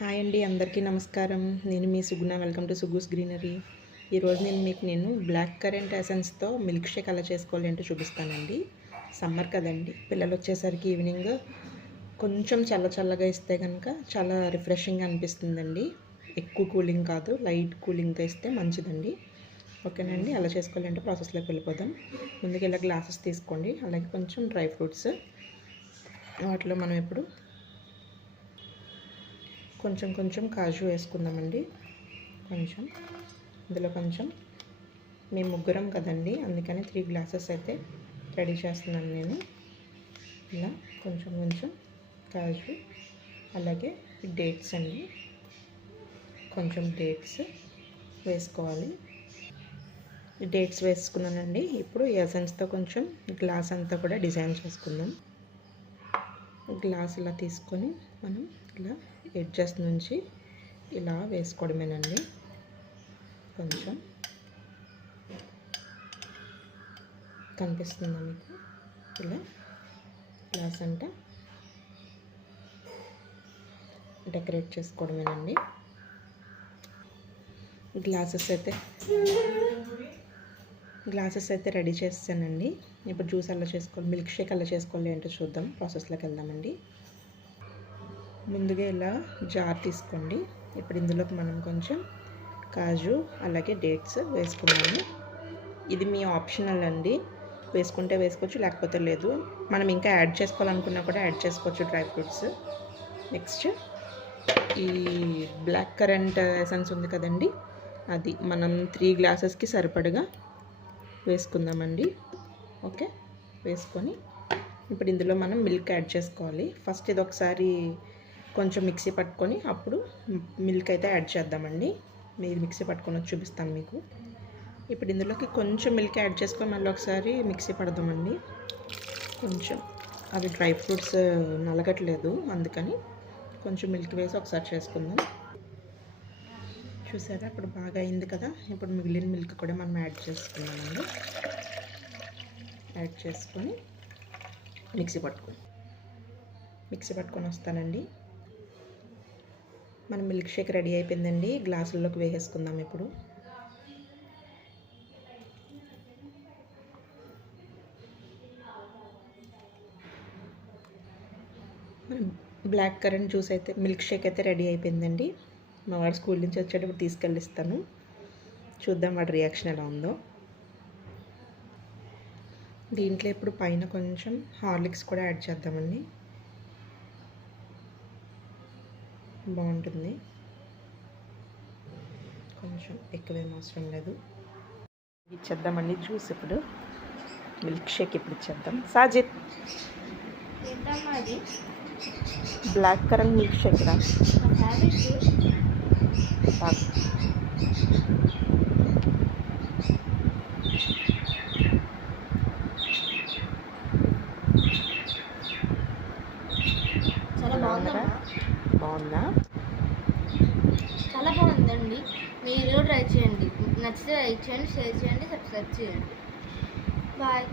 Hi అండి, అందరికీ నమస్కారం. నేను మీ Suguna. Welcome to Sugu's greenery. ఈరోజు నేను బ్లాక్ కరెంట్ ఎసెన్స్తో మిల్క్ షేక్ ఎలా చేసుకోవాలి అంటే చూపిస్తానండి. సమ్మర్ కదండి, పిల్లలు వచ్చేసరికి ఈవినింగ్ కొంచెం చల్లగా ఇస్తే కనుక చాలా రిఫ్రెషింగ్గా అనిపిస్తుందండి. ఎక్కువ కూలింగ్ కాదు, లైట్ కూలింగ్గా ఇస్తే మంచిదండి. ఓకేనండి, అలా చేసుకోవాలంటే ప్రాసెస్లోకి వెళ్ళిపోదాం. ముందుగా ఇలా గ్లాసెస్ తీసుకోండి, అలాగే కొంచెం డ్రై ఫ్రూట్స్. వాటిలో మనం ఇప్పుడు కొంచెం కాజు వేసుకుందామండి. ఇందులో కొంచెం మేము ముగ్గురం కదండి, అందుకని 3 గ్లాసెస్ అయితే రెడీ చేస్తున్నాను నేను. ఇలా కొంచెం కాజు, అలాగే డేట్స్ అండి, కొంచెం డేట్స్ వేసుకోవాలి. డేట్స్ వేసుకున్నానండి. ఇప్పుడు ఎసెన్స్తో కొంచెం గ్లాస్ అంతా కూడా డిజైన్ చేసుకుందాం. గ్లాస్ ఇలా తీసుకొని మనం ఇలా ఎడ్జెస్ నుంచి ఇలా వేసుకోవడమేనండి. కొంచెం కనిపిస్తుందా మీకు? ఇలా గ్లాస్ అంతా డెకరేట్ చేసుకోవడమేనండి. గ్లాసెస్ అయితే రెడీ చేస్తానండి. ఇప్పుడు జ్యూస్ ఎలా చేసుకోవాలి, మిల్క్ షేక్ ఎలా చేసుకోవాలి ఏంటో చూద్దాం. ప్రాసెస్లోకి వెళ్దామండి. ముందుగా ఇలా జార్ తీసుకోండి. ఇప్పుడు ఇందులోకి మనం కొంచెం కాజు అలాగే డేట్స్ వేసుకున్నాము. ఇది మీ ఆప్షనల్ అండి, వేసుకుంటే వేసుకోవచ్చు, లేకపోతే లేదు. మనం ఇంకా యాడ్ చేసుకోవాలనుకున్నా కూడా యాడ్ చేసుకోవచ్చు డ్రై ఫ్రూట్స్. నెక్స్ట్ ఈ బ్లాక్ కరెంట్ ఎసెన్స్ ఉంది కదండి, అది మనం 3 గ్లాసెస్కి సరిపడగా వేసుకుందామండి. ఓకే, వేసుకొని ఇప్పుడు ఇందులో మనం మిల్క్ యాడ్ చేసుకోవాలి. ఫస్ట్ ఇది ఒకసారి కొంచెం మిక్సీ పట్టుకొని అప్పుడు మిల్క్ అయితే యాడ్ చేద్దామండి. మీరు మిక్సీ పట్టుకొని వచ్చి చూపిస్తాను మీకు. ఇప్పుడు ఇందులోకి కొంచెం మిల్క్ యాడ్ చేసుకొని మళ్ళీ ఒకసారి మిక్సీ పడదామండి. కొంచెం అవి డ్రై ఫ్రూట్స్ నలగట్లేదు, అందుకని కొంచెం మిల్క్ వేసి ఒకసారి చేసుకుందాం. చూసారా, ఇప్పుడు బాగా అయింది కదా. ఇప్పుడు మిగిలిన మిల్క్ కూడా మనం యాడ్ చేసుకుందామండి. యాడ్ చేసుకొని మిక్సీ పట్టుకొని వస్తానండి. మన మిల్క్ షేక్ రెడీ అయిపోయిందండి. గ్లాసుల్లోకి వేసేసుకుందాం. ఇప్పుడు బ్లాక్ కరెంట్ జ్యూస్ అయితే మిల్క్ షేక్ అయితే రెడీ అయిపోయిందండి. మా వాడు స్కూల్ నుంచి వచ్చేటప్పుడు తీసుకెళ్ళిస్తాను. చూద్దాం వాడి రియాక్షన్ ఎలా ఉందో. దీంట్లో ఇప్పుడు పైన కొంచెం హార్లిక్స్ కూడా యాడ్ చేద్దామండి, బాగుంటుంది. కొంచెం ఎక్కువేం అవసరం లేదు. ఇచ్చేద్దామండి జ్యూస్. ఇప్పుడు మిల్క్ షేక్ ఇప్పుడు ఇచ్చేద్దాం. Sajid, black currant milk shake రా. బాగుందా? చాలా బాగుందండి. మీరు ట్రై చేయండి. నచ్చితే లైక్ చేయండి, షేర్ చేయండి, సబ్స్క్రైబ్ చేయండి. బాయ్.